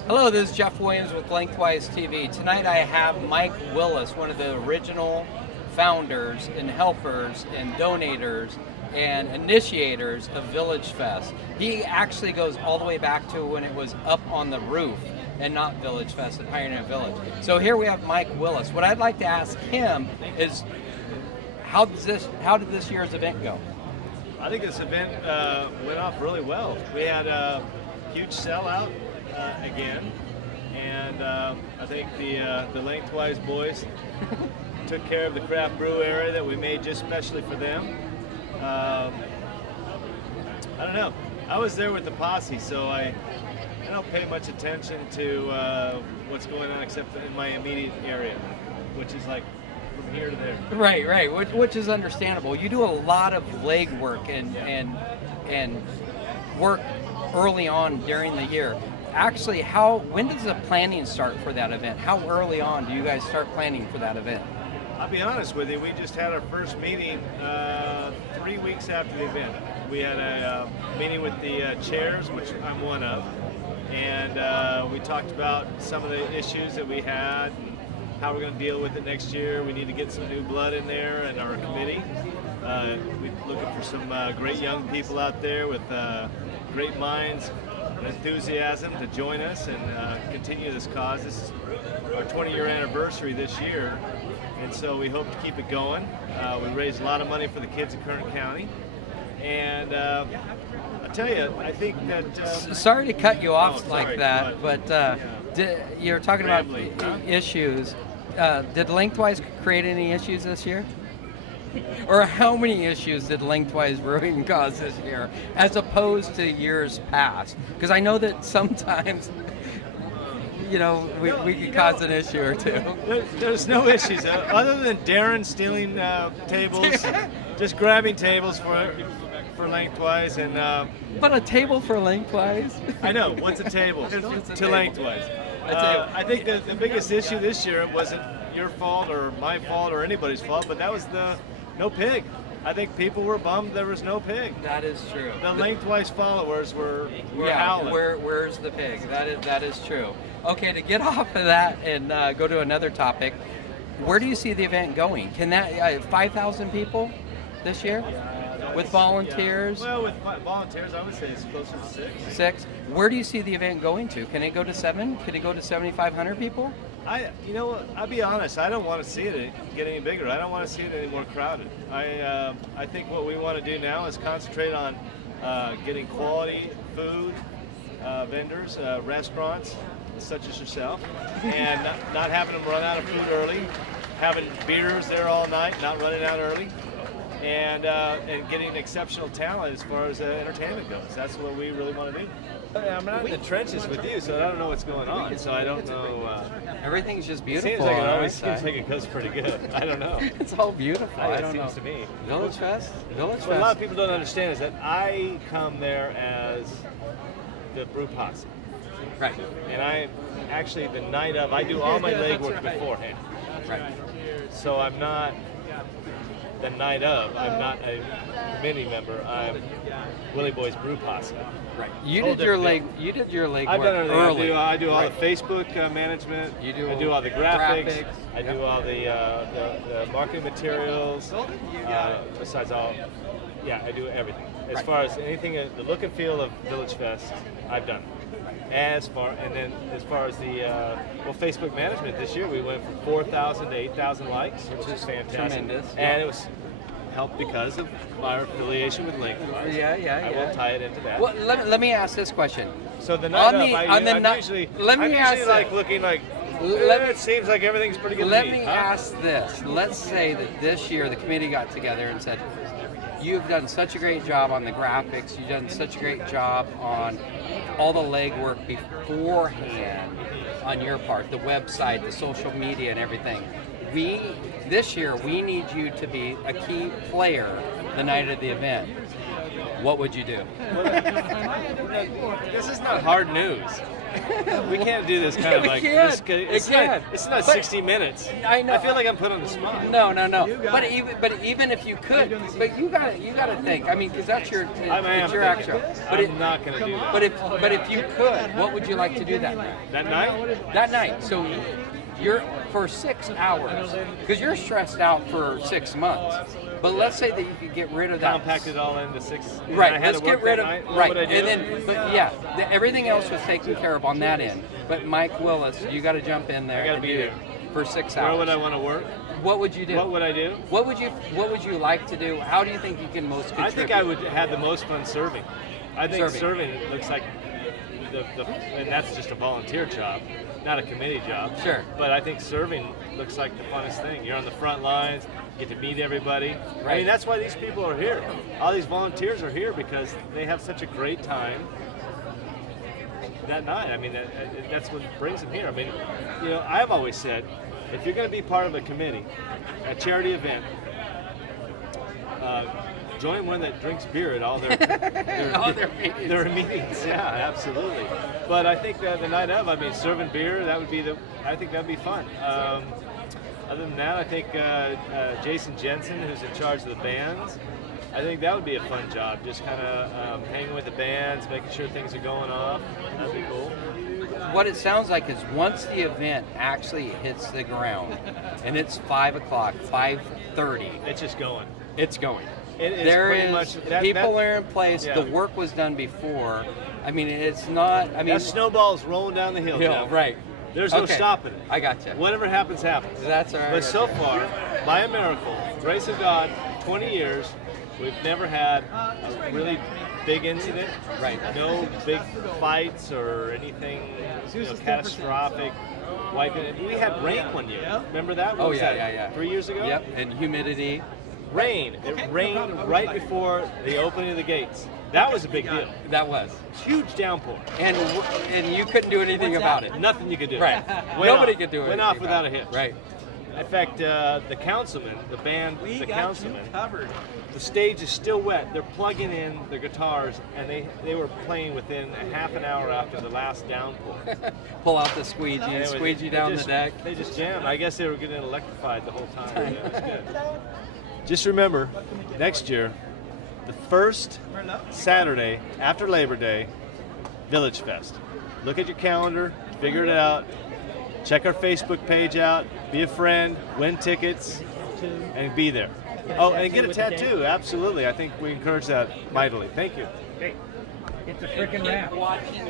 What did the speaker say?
Hello, this is Jeff Williams with Lengthwise TV. Tonight I have Mike Willis, one of the original founders and helpers and donators and initiators of Village Fest. He actually goes all the way back to when it was up on the roof and not Village Fest at Pioneer Village. So here we have Mike Willis. What I'd like to ask him is, how did this year's event go? I think this event went off really well. We had a huge sellout again, and I think the Lengthwise boys took care of the craft brew area that we made just specially for them. I don't know. I was there with the posse, so I don't pay much attention to what's going on except in my immediate area, which is like from here to there. Right, which is understandable. You do a lot of legwork and work early on during the year. Actually, when does the planning start for that event? How early on do you guys start planning for that event? I'll be honest with you, we just had our first meeting 3 weeks after the event. We had a meeting with the chairs, which I'm one of, and we talked about some of the issues that we had and how we're going to deal with it next year. We need to get some new blood in there in our committee. We're looking for some great young people out there with great minds and enthusiasm to join us and continue this cause. This is our 20-year anniversary this year, and so we hope to keep it going. We raised a lot of money for the kids of Kern County, and I tell you, I think that... sorry to cut you off like sorry, that, but you're talking about issues. Did Lengthwise create any issues this year? Or how many issues did Lengthwise Brewing cause this year, as opposed to years past? Because I know that sometimes, we could cause an issue or two. There's no issues other than Darren stealing tables, just grabbing tables for Lengthwise and. But a table for Lengthwise? I know. What's a table to Lengthwise? I think the biggest issue this year wasn't your fault or my fault or anybody's fault, but that was no pig. I think people were bummed there was no pig. That is true. The Lengthwise followers were howling. Where's the pig? That is true. Okay, to get off of that and go to another topic, where do you see the event going? Can that 5,000 people this year? With volunteers? Yeah. Well, with volunteers, I would say it's closer to 6. 6? Where do you see the event going to? Can it go to 7? Could it go to 7,500 people? I'll be honest. I don't want to see it get any bigger. I don't want to see it any more crowded. I think what we want to do now is concentrate on getting quality food, vendors, restaurants such as yourself, and not having them run out of food early, having beers there all night, not running out early. And getting exceptional talent as far as entertainment goes. That's what we really want to do. I'm not in the trenches with you, so I don't know what's going on. So I don't know. Everything's just beautiful. It seems like it goes pretty good. I don't know. It's all beautiful. I don't know. It seems to me. Village Fest? What a lot of people don't understand is that I come there as the brew posse. Right. And I actually, the night of, I do all my legwork beforehand. Right. So I'm not... The night of, I'm not a committee member. I'm Willie Boy's brew posse. Right. You did your leg I've done everything. early. I do all the Facebook management. I do all the graphics. I do all the marketing materials. Besides all, I do everything. As far as anything, the look and feel of Village Fest, I've done. As far as the Facebook management this year, we went from 4,000 to 8,000 likes, which is fantastic. Tremendous. And it was helped because of my affiliation with Lengthwise. Yeah. I will tie it into that. Well, let me ask this question. So the night I'm usually ask like looking like. It seems like everything's pretty good. Let me ask this. Let's say that this year the committee got together and said, "You've done such a great job on the graphics. You've done such a great job on all the legwork beforehand on your part, the website, the social media, and everything. This year, we need you to be a key player the night of the event. what would you do? This is not hard news. We can't do this kind of like this. It's not 60 minutes. I know. I feel like I'm put on the spot. No. But even if you could, but you got to think. I mean, because that's your it's your actual. But I'm not going to do that. But if you could, what would you like to do that night? That night? That night. So you're for 6 hours because you're stressed out for 6 months. But let's say that you could get rid of that. Compact it all into 6. Right. I had Let's to work get rid of that night. right. What would I do? And then, but yeah, everything else was taken care of on that end. But Mike Willis, you got to jump in there. I gotta and be do there. it for 6 hours. Where would I want to work? What would you do? What would I do? What would you like to do? How do you think you can most contribute? I think I would have the most fun serving. I think serving looks like and that's just a volunteer job, not a committee job. Sure. But I think serving looks like the funnest thing. You're on the front lines, you get to meet everybody. Right. I mean, that's why these people are here. All these volunteers are here because they have such a great time that night. I mean, that's what brings them here. I mean, you know, I've always said, if you're going to be part of a committee, a charity event, join one that drinks beer at all their their meetings. Yeah, absolutely. But I think the night of, I mean, serving beer, I think that'd be fun. Other than that, I think Jason Jensen, who's in charge of the bands, I think that would be a fun job. Just kind of hanging with the bands, making sure things are going off. That'd be cool. What it sounds like is once the event actually hits the ground, and it's 5 o'clock, 5:30, It's just going. it's going. It is There pretty is much people are in place. Yeah. The work was done before. I mean, it's not. I mean, That snowball's rolling down the hill. Jeff. right? There's no Okay. stopping it. I got you. Whatever happens, happens. That's all right. But so far, by a miracle, grace of God, 20 years, we've never had a really big incident. Right. No big fights or anything catastrophic. We had rain one year. Remember that? What Oh was yeah, that, yeah. 3 years ago? Yep, and humidity. Rain. It rained right before the opening of the gates. That was a big deal. That was, Huge downpour. and you couldn't do anything about it. Nothing you could do. Right. Went Nobody off. could do anything. Went off without about a it. hitch. Right. In fact, the councilman, the band, the councilman, the stage is still wet. They're plugging in their guitars, and they were playing within a half an hour after the last downpour. Pull out the squeegee, squeegee down the deck. They just jammed. I guess they were getting electrified the whole time. Yeah, it was good. Just remember, next year, the first Saturday after Labor Day, Village Fest. Look at your calendar, figure it out. Check our Facebook page out, be a friend, win tickets, and be there. Oh, and get a tattoo, absolutely. I think we encourage that mightily. Thank you. It's a freaking wrap. Watching